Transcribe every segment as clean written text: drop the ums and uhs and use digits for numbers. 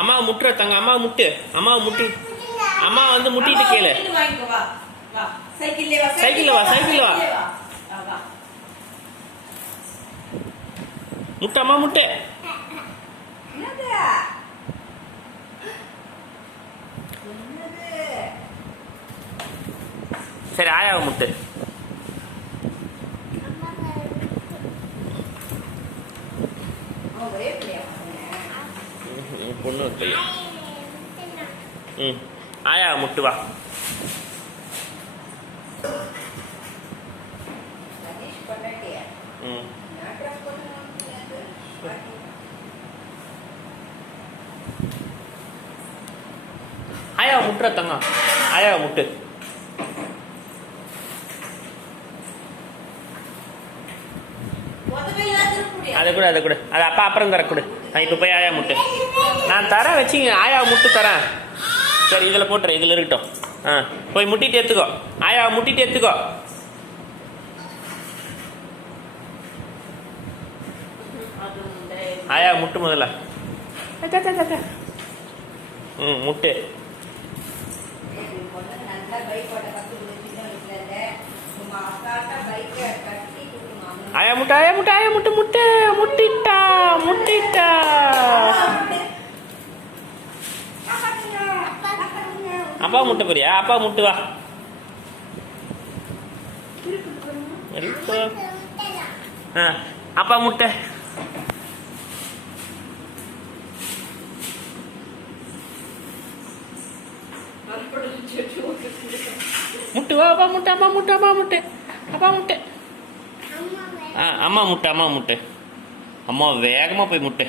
அம்மா முட்டுற தங்க, அம்மா முட்டு, அம்மா முட்டி, அம்மா வந்து முட்டிட்டு கேளு. சைக்கிள் வா, சைக்கிள் வா, முட்டு, அம்மா முட்டு. சரி ஆயாவை முட்டு. பொண்ணு பையன். ஆயாவை முட்டு வா. ஆயாவை முட்டுற தங்கம், ஆயாவை முட்டு. அதை கூட, அதை கூட, அது அப்பா அப்புறம் தரக்கூட. நான் இப்போ போய் ஆயா முட்டு நான் தரேன், வச்சுங்க. ஆயாவை முட்டு தரேன். சரி இதில் போட்டுறேன், இதில் இருக்கட்டும். போய் முட்டிட்டு எடுத்துக்கோ, ஆயாவை முட்டிட்டு எடுத்துக்கோ. ஆயா முட்டு முதல்ல. முட்டு. ஆயா முட்டை, ஆயா முட்டை, ஆயா முட்டை, முட்டை முட்டிட்டா, முட்டிட்டா. அப்பா முட்டை போறியா? அப்பா முட்டு வா. அப்பா முட்டை. முட்டு வா. அப்பா முட்டை, அப்பா முட்டை, அப்பா முட்டை, அப்பா முட்டை. அம்மா முட்டை, அம்மா முட்டை. அம்மா வேகமா போய் முட்டை.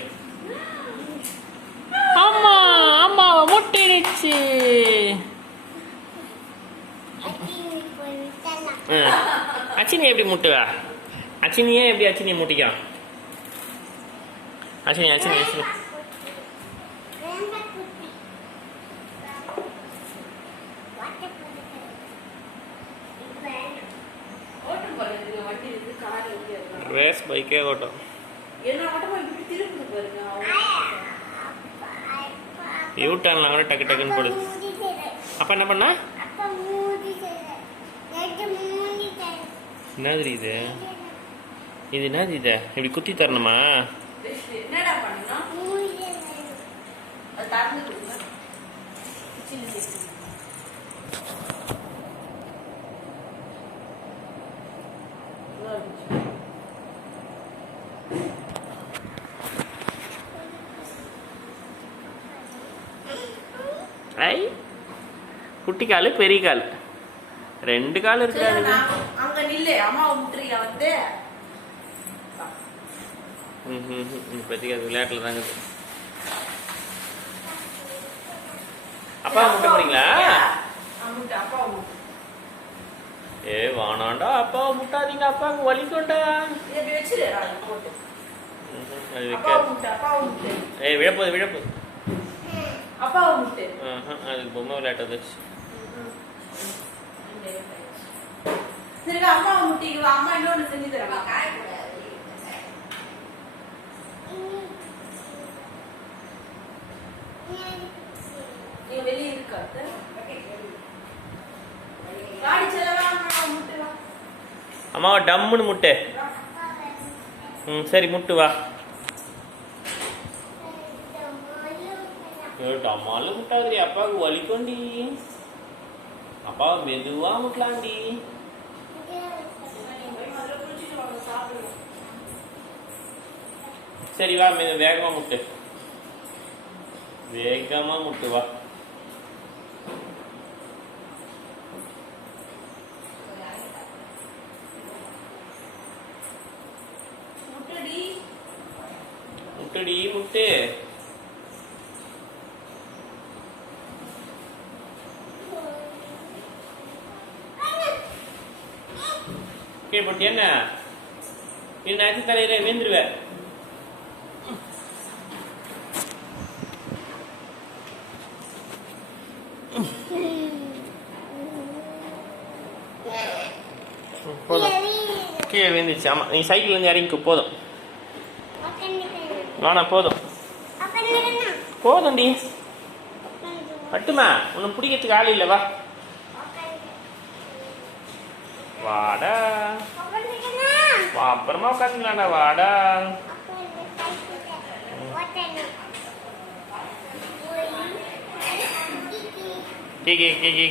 அம்மா அம்மாவை முட்டிடுச்சு. அச்சினி எப்படி முட்டுவா? அச்சினியே எப்படி அச்சினி முட்டிக்கான்? அச்சினி, அச்சினி, அச்சினி. ரேஸ் பைக்கே ஓட்டும். யூட்டர்ன்ல கூட டக்கு டக்குன்னு போடுது. அப்ப என்ன பண்ணா? என்னது இது? இது என்னது இது? இப்படி குத்தி தரணுமா? ஐ குட்டி காலு, பெரிய கால், ரெண்டு கால் இருக்காது. அங்க நில்லு, அம்மா முட்றியா வந்து. இப்போதைக்கு அது விளையாட்டுல தாங்க. அப்பா முட்டை போறீங்களா? ஏ வானாண்டா, அப்பா முட்டாதீங்க, அப்பாவுக்கு வலிக்கொண்டா. ஏ விழப்போது, விழப்போது. அதுக்கு பொம்மை விளையாட்டு வந்துச்சு. அம்மா முட்டிக்கு அம்மா இன்னொன்னு செஞ்சு தரேன். வெளியே இருக்காது. அம்மாவை டம்முன்னு முட்டு. சரி முட்டு வா. டம்மால முட்டாதுரி, அப்பாவுக்கு வலிக்கொண்டி. அப்பாவை மெதுவா முட்டலாண்டி. சரி வா, வேகமா முட்டு, வேகமா முட்டு வா. முட்டடி முட்டு. கேள்விப்பட்டு என்ன அச்சு தலையில வேந்துருவேன். போதும், கீழே விழுந்துச்சு. ஆமா, நீ சைக்கிள் இருந்து இறங்கிக்கோ, போதும். வேணாம் போதும் போதும்டி. மட்டுமா உன்னை பிடிக்கிறதுக்கு ஆள் இல்லை. வா வாடா வா, அப்புறமா உட்காந்துக்கலாம்டா. வாடா கே கே கே கே